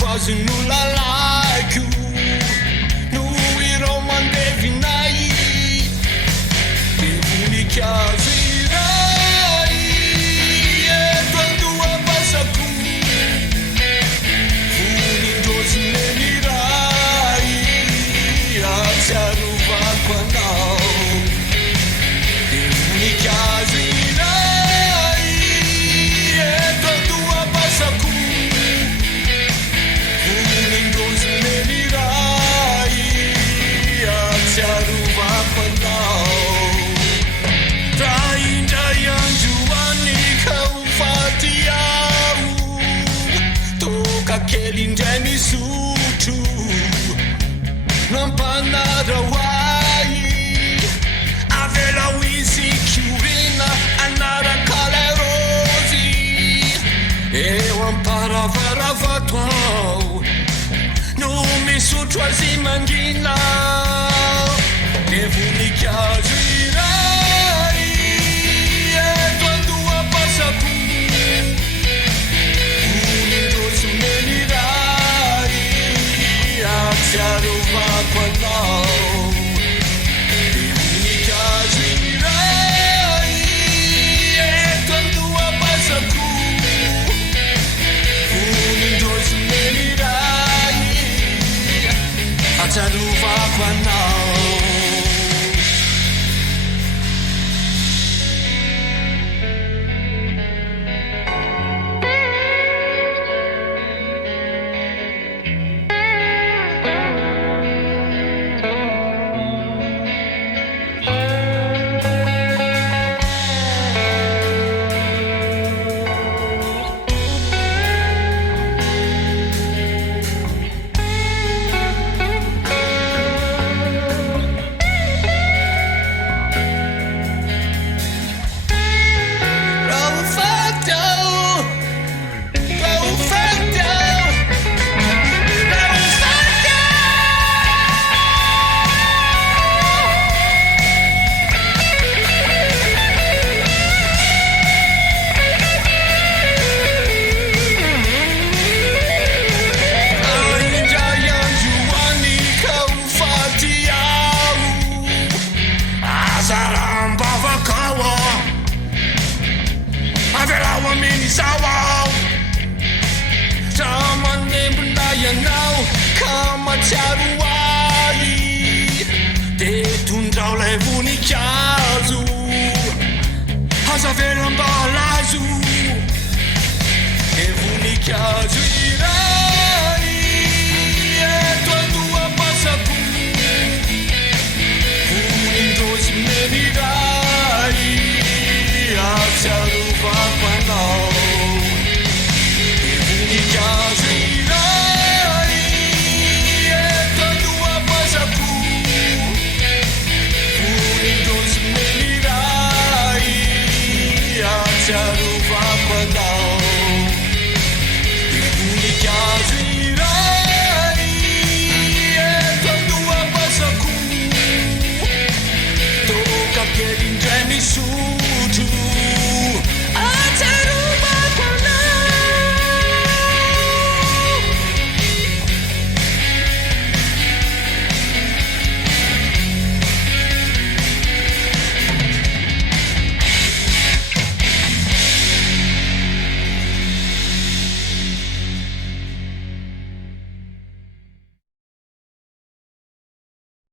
vazon'olona laiko no irao mandevinay de voninkazo iray eto andoham-basako vonindrozine iray atsiarovako anao de voninkazo iray eto andoham-basako vonindrozine iray atsiarovako anao indray androany ka ho faty aho toka kely indray misotro nampanarao ahy avela ho izy-kiorina anaraka lay rozy eo amparavaravato ao no misotro azy mangina de voninkazo iray eto andoham-basako vonindrozine iray atsiarovako anao de voninkazo iray eto andoham-basako vonindrozine iray atsiarovako anao. Ianao ka matsiaro ahy de tondrao lay voninkazo aza velam-balazo de voninkazo